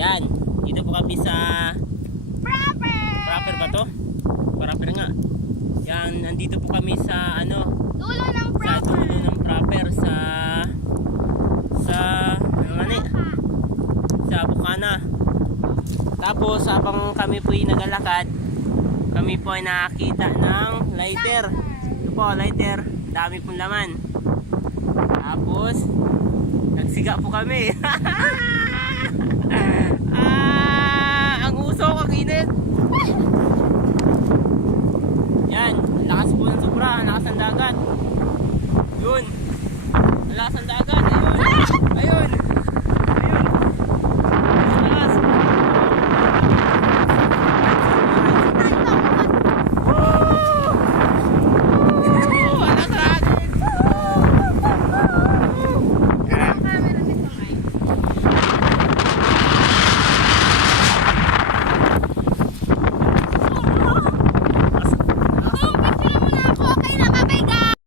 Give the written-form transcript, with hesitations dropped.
Yan, dito po kami sa Proper ba to? Proper nga. Yan, nandito po kami sa ano, dulo ng sa proper. dulo ng proper sa ano nga ni? Sa Bukana. Tapos habang kami po ay nagalakad, kami po ay nakakita ng lighter. Ito po, lighter. Dami pong laman. Tapos nagsiga po kami. Ang usok, ang init. Yan, ang lakas po ng sobra, ang lakas ng dagat. Yun, ang lakas ng dagat.